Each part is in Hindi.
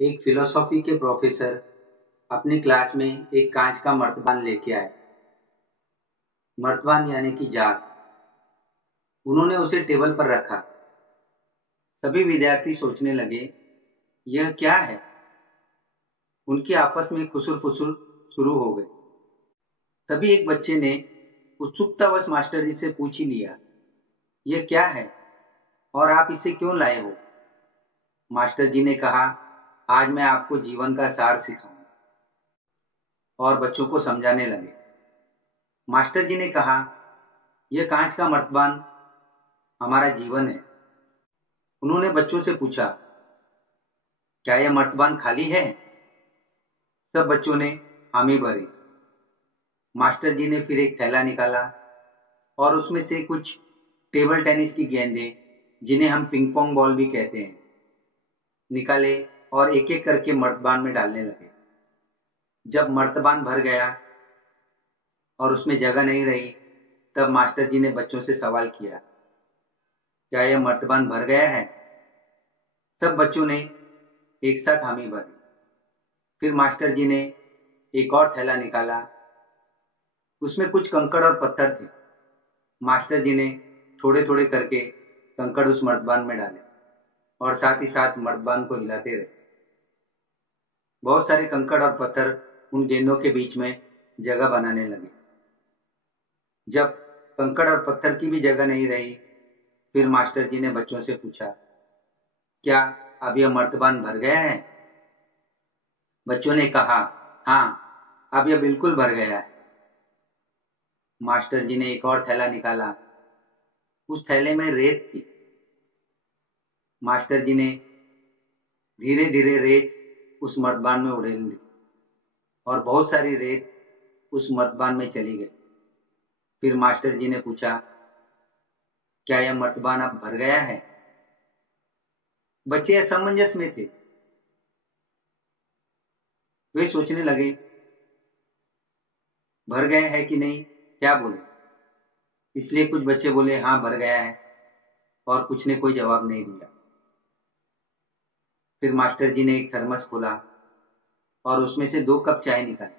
एक फिलोसॉफी के प्रोफेसर अपनी क्लास में एक कांच का मर्तबान लेके आए। मर्तबान यानी कि जार। उन्होंने उसे टेबल पर रखा। सभी विद्यार्थी सोचने लगे, यह क्या है? उनकी आपस में खुसुर फुसुर शुरू हो गई। तभी एक बच्चे ने उत्सुकतावश मास्टर जी से पूछ ही लिया, यह क्या है और आप इसे क्यों लाए हो? मास्टर जी ने कहा, आज मैं आपको जीवन का सार सिखाऊंगा। और बच्चों को समझाने लगे। मास्टर जी ने कहा, यह कांच का मर्तबान हमारा जीवन है। उन्होंने बच्चों से पूछा, क्या यह मर्तबान खाली है? सब बच्चों ने हामी भरी। मास्टर जी ने फिर एक थैला निकाला और उसमें से कुछ टेबल टेनिस की गेंदें, जिन्हें हम पिंग पोंग बॉल भी कहते हैं, निकाले और एक एक करके मर्तबान में डालने लगे। जब मर्तबान भर गया और उसमें जगह नहीं रही, तब मास्टर जी ने बच्चों से सवाल किया, क्या यह मर्तबान भर गया है? सब बच्चों ने एक साथ हामी भरी। फिर मास्टर जी ने एक और थैला निकाला। उसमें कुछ कंकड़ और पत्थर थे। मास्टर जी ने थोड़े थोड़े करके कंकड़ उस मर्तबान में डाले और साथ ही साथ मर्तबान को हिलाते रहे। बहुत सारे कंकड़ और पत्थर उन गेंदों के बीच में जगह बनाने लगे। जब कंकड़ और पत्थर की भी जगह नहीं रही, फिर मास्टर जी ने बच्चों से पूछा, क्या अब यह मर्तबान भर गया है? बच्चों ने कहा, हाँ, अब यह बिल्कुल भर गया है। मास्टर जी ने एक और थैला निकाला। उस थैले में रेत थी। मास्टर जी ने धीरे धीरे रेत उस मर्तबान में उड़ेल दी और बहुत सारी रेत उस मर्तबान में चली गई। फिर मास्टर जी ने पूछा, क्या यह मर्तबान अब भर गया है? बच्चे असमंजस में थे। वे सोचने लगे, भर गया है कि नहीं, क्या बोले? इसलिए कुछ बच्चे बोले, हाँ भर गया है, और कुछ ने कोई जवाब नहीं दिया। फिर मास्टर जी ने एक थर्मस खोला और उसमें से 2 कप चाय निकाली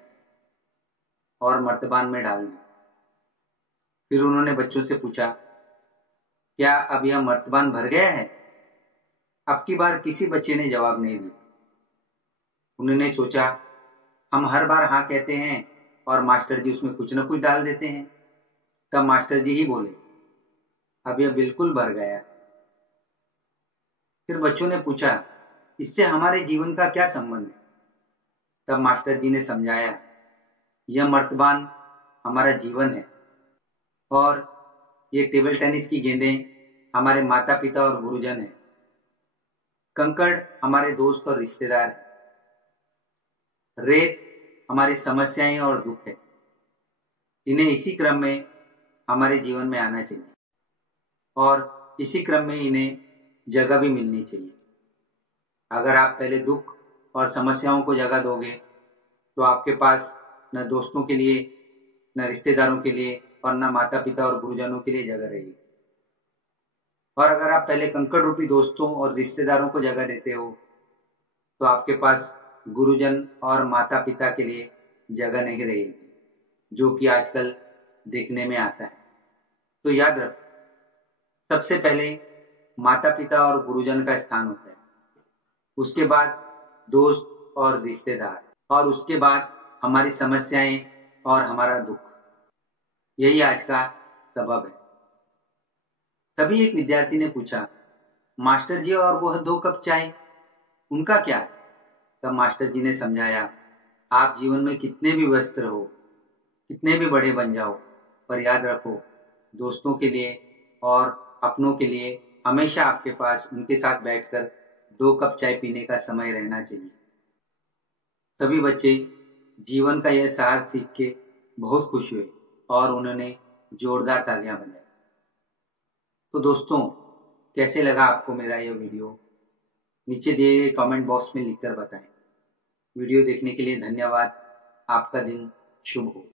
और मर्तबान में डाल दी। फिर उन्होंने बच्चों से पूछा, क्या अब यह मर्तबान भर गया है? अब की बार किसी बच्चे ने जवाब नहीं दिया। उन्होंने सोचा, हम हर बार हाँ कहते हैं और मास्टर जी उसमें कुछ न कुछ डाल देते हैं। तब मास्टर जी ही बोले, अब यह बिल्कुल भर गया। फिर बच्चों ने पूछा, इससे हमारे जीवन का क्या संबंध है? तब मास्टर जी ने समझाया, यह मर्तबान हमारा जीवन है और ये टेबल टेनिस की गेंदें हमारे माता पिता और गुरुजन हैं। कंकड़ हमारे दोस्त और रिश्तेदार हैं। रेत हमारी समस्याएं और दुख है। इन्हें इसी क्रम में हमारे जीवन में आना चाहिए और इसी क्रम में इन्हें जगह भी मिलनी चाहिए। अगर आप पहले दुख और समस्याओं को जगह दोगे, तो आपके पास न दोस्तों के लिए, न रिश्तेदारों के लिए और न माता पिता और गुरुजनों के लिए जगह रहेगी। और अगर आप पहले कंकड़ रूपी दोस्तों और रिश्तेदारों को जगह देते हो, तो आपके पास गुरुजन और माता पिता के लिए जगह नहीं रहेगी, जो कि आजकल देखने में आता है। तो याद रखो, सबसे पहले माता पिता और गुरुजन का स्थान होता है, उसके बाद दोस्त और रिश्तेदार, और उसके बाद हमारी समस्याएं और हमारा दुख। यही आज का सबब है। तभी एक विद्यार्थी ने पूछा, मास्टर जी, और वह 2 कप चाय, उनका क्या है? तब मास्टर जी ने समझाया, आप जीवन में कितने भी व्यस्त रहो, कितने भी बड़े बन जाओ, पर याद रखो, दोस्तों के लिए और अपनों के लिए हमेशा आपके पास उनके साथ बैठकर 2 कप चाय पीने का समय रहना चाहिए। सभी बच्चे जीवन का यह सार सीख के बहुत खुश हुए और उन्होंने जोरदार तालियां बजाई। तो दोस्तों, कैसे लगा आपको मेरा यह वीडियो? नीचे दिए गए कमेंट बॉक्स में लिखकर बताएं। वीडियो देखने के लिए धन्यवाद। आपका दिन शुभ हो।